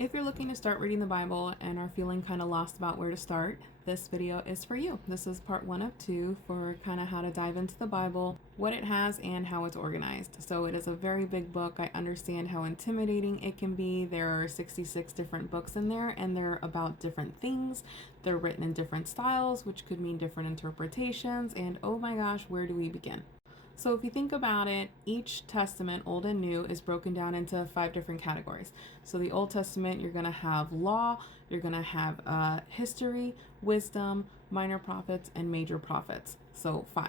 If you're looking to start reading the Bible and are feeling kind of lost about where to start, this video is for you. This is part 1 of 2 for kind of how to dive into the Bible, what it has, and how it's organized. So it is a very big book. I understand how intimidating it can be. There are 66 different books in there, and they're about different things. They're written in different styles, which could mean different interpretations. And oh my gosh, where do we begin? So if you think about it, each testament, Old and New, is broken down into 5 different categories. So the Old Testament, you're going to have law, you're going to have history, wisdom, minor prophets, and major prophets. So 5.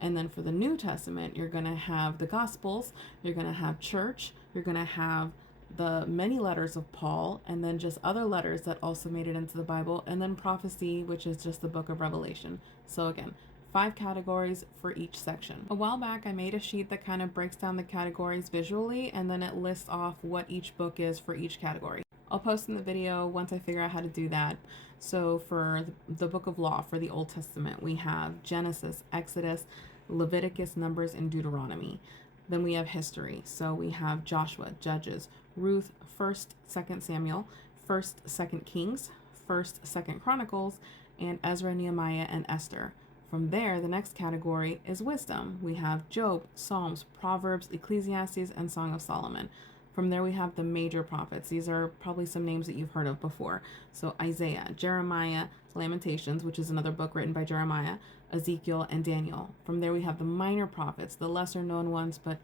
And then for the New Testament, you're going to have the Gospels, you're going to have church, you're going to have the many letters of Paul, and then just other letters that also made it into the Bible, and then prophecy, which is just the book of Revelation. So again, 5 categories for each section. A while back, I made a sheet that kind of breaks down the categories visually, and then it lists off what each book is for each category. I'll post in the video once I figure out how to do that. So for the book of law, for the Old Testament, we have Genesis, Exodus, Leviticus, Numbers, and Deuteronomy. Then we have history. So we have Joshua, Judges, Ruth, 1st, 2nd Samuel, 1st, 2nd Kings, 1st, 2nd Chronicles, and Ezra, Nehemiah, and Esther. From there, the next category is wisdom. We have Job, Psalms, Proverbs, Ecclesiastes, and Song of Solomon. From there, we have the major prophets. These are probably some names that you've heard of before. So Isaiah, Jeremiah, Lamentations, which is another book written by Jeremiah, Ezekiel, and Daniel. From there, we have the minor prophets, the lesser known ones, but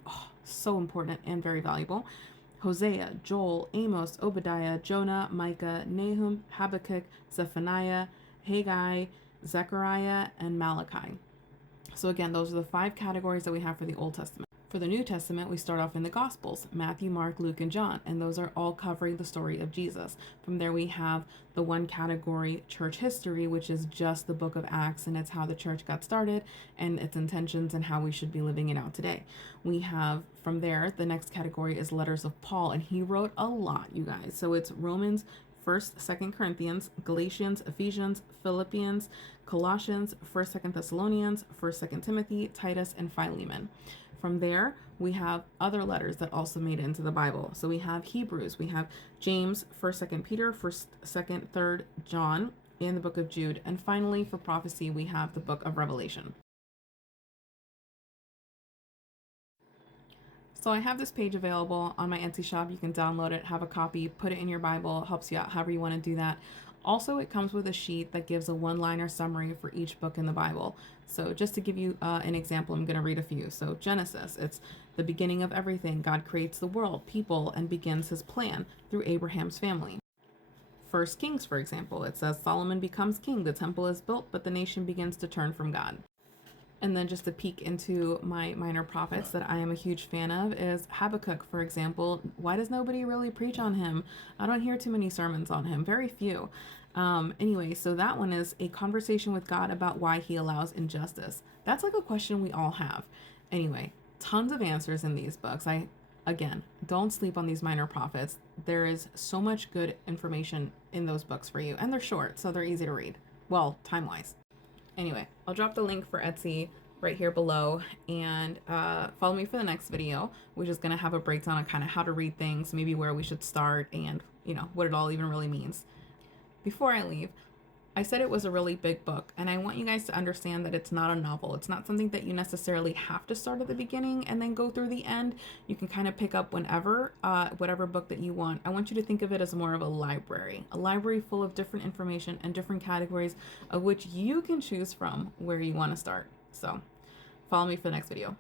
so important and very valuable. Hosea, Joel, Amos, Obadiah, Jonah, Micah, Nahum, Habakkuk, Zephaniah, Haggai, Zechariah, and Malachi. So again, those are the 5 categories that we have for the Old Testament. For the New Testament, we start off in the Gospels, Matthew, Mark, Luke, and John, and those are all covering the story of Jesus. From there, we have the one category, church history, which is just the book of Acts, and it's how the church got started and its intentions and how we should be living it out today. We have, from there, the next category is letters of Paul, and he wrote a lot, you guys. So it's Romans, 1st, 2nd Corinthians, Galatians, Ephesians, Philippians, Colossians, 1st, 2nd Thessalonians, 1st, 2nd Timothy, Titus, and Philemon. From there, we have other letters that also made it into the Bible. So we have Hebrews, we have James, 1st, 2nd Peter, 1st, 2nd, 3rd John, and the book of Jude. And finally, for prophecy, we have the book of Revelation. So I have this page available on my Etsy shop. You can download it, have a copy, put it in your Bible. It helps you out however you want to do that. Also, it comes with a sheet that gives a one-liner summary for each book in the Bible. So just to give you an example, I'm going to read a few. So Genesis, it's the beginning of everything. God creates the world, people, and begins his plan through Abraham's family. 1st Kings, for example, it says Solomon becomes king, the temple is built, but the nation begins to turn from God. And then just a peek into my minor prophets that I am a huge fan of is Habakkuk, for example. Why does nobody really preach on him? I don't hear too many sermons on him, very few. Anyway, so that one is a conversation with God about why he allows injustice. That's like a question we all have. Anyway, tons of answers in these books. Again, don't sleep on these minor prophets. There is so much good information in those books for you, and they're short, so they're easy to read. Well, time-wise. Anyway, I'll drop the link for Etsy right here below, and follow me for the next video, which is going to have a breakdown on kind of how to read things, maybe where we should start, and what it all even really means. Before I leave, I said it was a really big book, and I want you guys to understand that it's not a novel. It's not something that you necessarily have to start at the beginning and then go through the end. You can kind of pick up whenever, whatever book that you want. I want you to think of it as more of a library full of different information and different categories of which you can choose from where you want to start. So follow me for the next video.